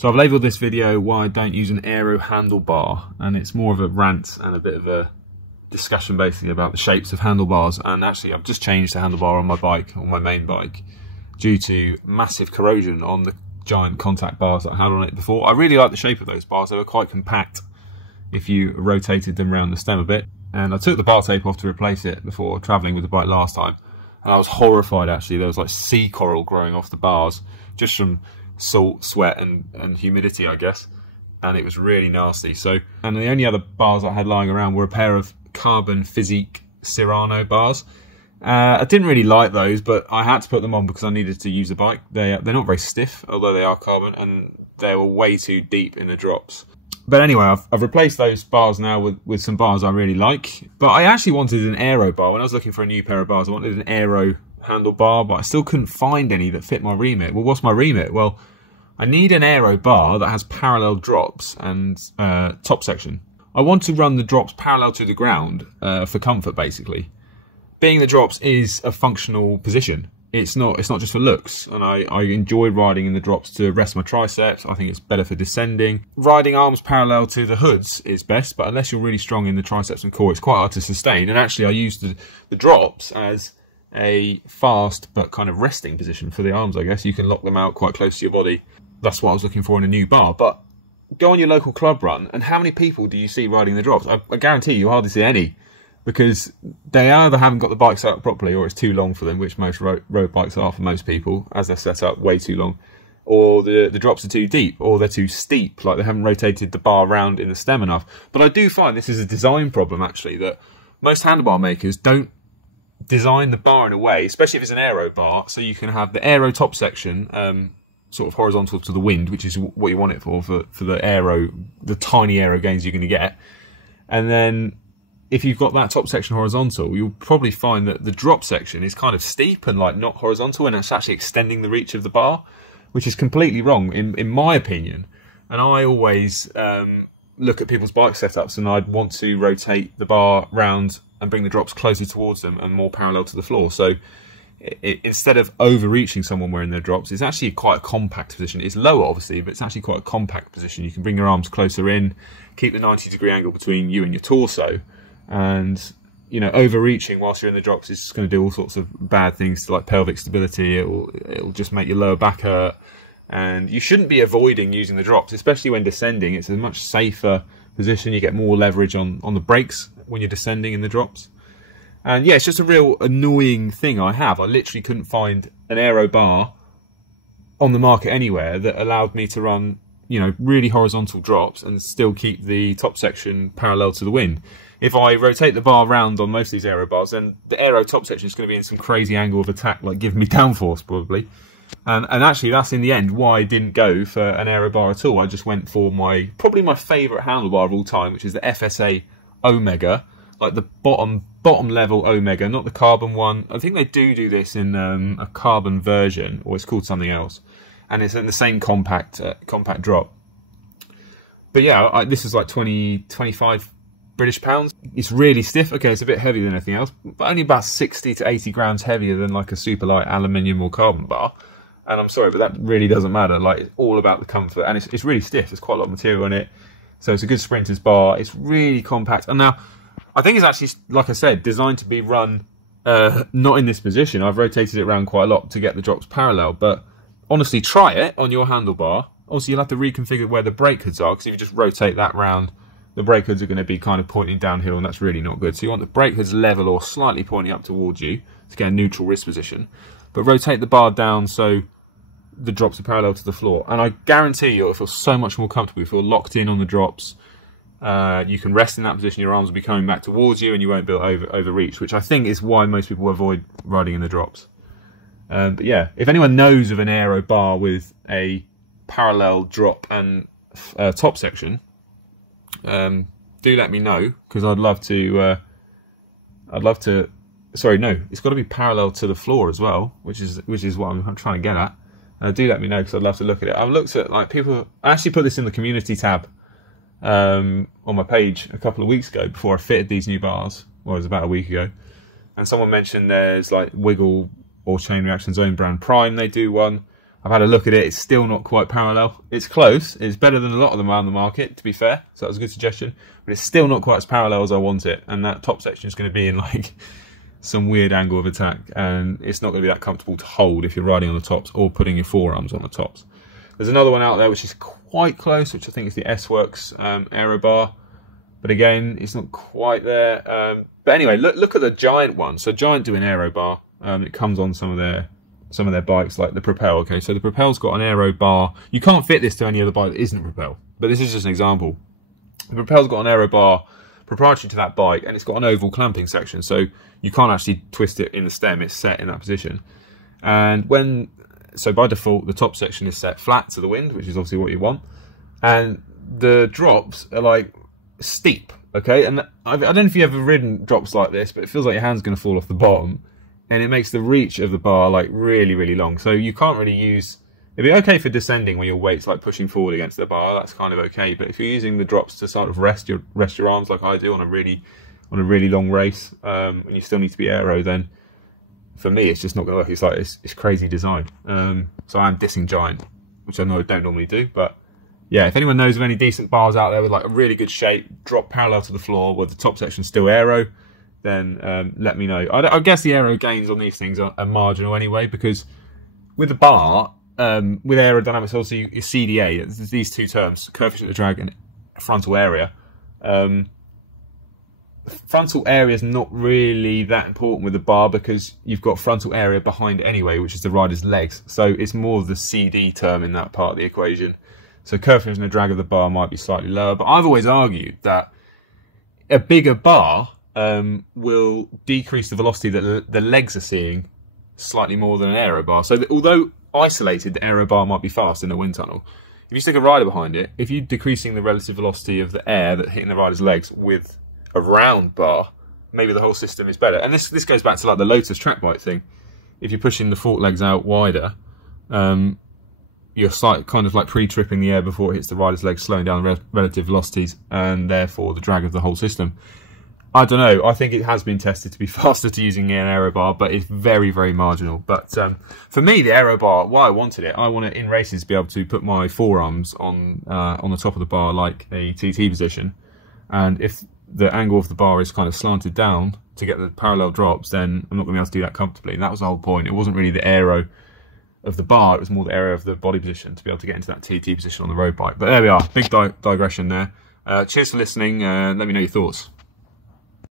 So I've labelled this video why I don't use an aero handlebar, and it's more of a rant and a bit of a discussion basically about the shapes of handlebars. And actually I've just changed the handlebar on my bike, on my main bike, due to massive corrosion on the giant contact bars that I had on it before. I really like the shape of those bars. They were quite compact if you rotated them around the stem a bit. And I took the bar tape off to replace it before travelling with the bike last time, and I was horrified actually. There was like sea coral growing off the bars just from salt, sweat and humidity, I guess, and it was really nasty. So, and the only other bars I had lying around were a pair of carbon Physique Cyrano bars. I didn't really like those, but I had to put them on because I needed to use the bike. They're not very stiff, although they are carbon, and they were way too deep in the drops. But anyway, I've replaced those bars now with some bars I really like. But I actually wanted an aero bar. When I was looking for a new pair of bars, I wanted an aero handlebar, but I still couldn't find any that fit my remit. Well, what's my remit? Well, I need an aero bar that has parallel drops and top section. I want to run the drops parallel to the ground for comfort, basically. Being the drops is a functional position. It's not just for looks, and I enjoy riding in the drops to rest my triceps. I think it's better for descending. Riding arms parallel to the hoods is best, but unless you're really strong in the triceps and core, it's quite hard to sustain. And actually I use the drops as a fast but kind of resting position for the arms, I guess. You can lock them out quite close to your body. That's what I was looking for in a new bar. But go on your local club run, and how many people do you see riding the drops? I guarantee you hardly see any, because they either haven't got the bike set up properly, or it's too long for them, which most road bikes are for most people, as they're set up way too long, or the drops are too deep, or they're too steep, like they haven't rotated the bar round in the stem enough. But I do find this is a design problem, actually, that most handlebar makers don't design the bar in a way, especially if it's an aero bar, so you can have the aero top section sort of horizontal to the wind, which is what you want it for the tiny aero gains you're going to get. And then if you've got that top section horizontal, you'll probably find that the drop section is kind of steep and like not horizontal, and it's actually extending the reach of the bar, which is completely wrong in my opinion. And I always look at people's bike setups, and I'd want to rotate the bar round and bring the drops closer towards them and more parallel to the floor. So instead of overreaching someone wearing their drops, it's actually quite a compact position. It's lower, obviously, but it's actually quite a compact position. You can bring your arms closer in, keep the 90-degree angle between you and your torso, and overreaching whilst you're in the drops is just going to do all sorts of bad things to like pelvic stability. It'll just make your lower back hurt, and you shouldn't be avoiding using the drops, especially when descending. It's a much safer position. You get more leverage on the brakes when you're descending in the drops. And yeah, it's just a real annoying thing I have. I literally couldn't find an aero bar on the market anywhere that allowed me to run, really horizontal drops and still keep the top section parallel to the wind. If I rotate the bar round on most of these aero bars, then the aero top section is going to be in some crazy angle of attack, like giving me downforce probably. And actually that's in the end why I didn't go for an aero bar at all. I just went for probably my favourite handlebar of all time, which is the FSA Omega, like the bottom level Omega, not the carbon one. I think they do this in a carbon version, or it's called something else, and it's in the same compact drop. But yeah, this is like 25 British pounds. It's really stiff. Okay, it's a bit heavier than anything else, but only about 60 to 80 grams heavier than like a super light aluminium or carbon bar. And I'm sorry, but that really doesn't matter. Like, it's all about the comfort, and it's really stiff. There's quite a lot of material in it, so it's a good sprinter's bar. It's really compact, and now I think it's actually, like I said, designed to be run not in this position. I've rotated it around quite a lot to get the drops parallel, but honestly, try it on your handlebar. Also, you'll have to reconfigure where the brake hoods are, because if you just rotate that round, the brake hoods are going to be kind of pointing downhill, and that's really not good. So you want the brake hoods level or slightly pointing up towards you to get a neutral wrist position, but rotate the bar down so the drops are parallel to the floor. And I guarantee you'll feel so much more comfortable. You feel locked in on the drops. You can rest in that position, your arms will be coming back towards you, and you won't be overreach, which I think is why most people avoid riding in the drops. But yeah, if anyone knows of an aero bar with a parallel drop and top section, do let me know, because I'd love to. Sorry, no, it's got to be parallel to the floor as well, which is what I'm trying to get at. Do let me know, because I'd love to look at it. I've looked at people. I actually put this in the community tab on my page a couple of weeks ago before I fitted these new bars. Well, it was about a week ago, and someone mentioned there's like Wiggle or Chain Reaction's own brand Prime. They do one. I've had a look at it, it's still not quite parallel. It's close, it's better than a lot of them around the market, to be fair, so that was a good suggestion, but it's still not quite as parallel as I want it, and that top section is going to be in like some weird angle of attack, and it's not going to be that comfortable to hold if you're riding on the tops or putting your forearms on the tops. There's another one out there which is quite close, which I think is the S-Works aerobar, but again, it's not quite there. But anyway, look at the Giant one. So Giant do an aerobar. It comes on some of their bikes, like the Propel. Okay, so the Propel's got an aero bar. You can't fit this to any other bike that isn't a Propel, but this is just an example. The Propel's got an aero bar proprietary to that bike, and it's got an oval clamping section, so you can't actually twist it in the stem. It's set in that position, and so by default the top section is set flat to the wind, which is obviously what you want, and the drops are like steep. Okay, and I don't know if you've ever ridden drops like this, but it feels like your hand's going to fall off the bottom, and it makes the reach of the bar like really, really long. So you can't really use. It'd be okay for descending when your weight's like pushing forward against the bar. That's kind of okay. But if you're using the drops to sort of rest your arms like I do on a really long race, and you still need to be aero, then for me it's just not going to work. It's like it's crazy design. So I'm dissing Giant, which I know I don't normally do, but. Yeah, if anyone knows of any decent bars out there with like a really good shape, drop parallel to the floor, with the top section still aero, then let me know. I guess the aero gains on these things are marginal anyway, because with the bar, with aerodynamics, also your CDA, there's these two terms, coefficient of drag and frontal area. Frontal area is not really that important with the bar because you've got frontal area behind anyway, which is the rider's legs. So it's more of the CD term in that part of the equation. So coefficient of drag of the bar might be slightly lower, but I've always argued that a bigger bar will decrease the velocity that the legs are seeing slightly more than an aero bar. So that although isolated, the aero bar might be fast in a wind tunnel. If you stick a rider behind it, if you're decreasing the relative velocity of the air that's hitting the rider's legs with a round bar, maybe the whole system is better. And this goes back to like the Lotus track bike thing. If you're pushing the fork legs out wider, you're kind of like pre-tripping the air before it hits the rider's legs, slowing down relative velocities, and therefore the drag of the whole system. I don't know. I think it has been tested to be faster to using an aero bar, but it's very, very marginal. But for me, the aero bar, why I wanted it, I wanted in races to be able to put my forearms on the top of the bar like a TT position, and if the angle of the bar is kind of slanted down to get the parallel drops, then I'm not going to be able to do that comfortably. And that was the whole point. It wasn't really the aero of the bar, it was more the area of the body position to be able to get into that TT position on the road bike. But there we are, big digression there. Cheers for listening, let me know your thoughts.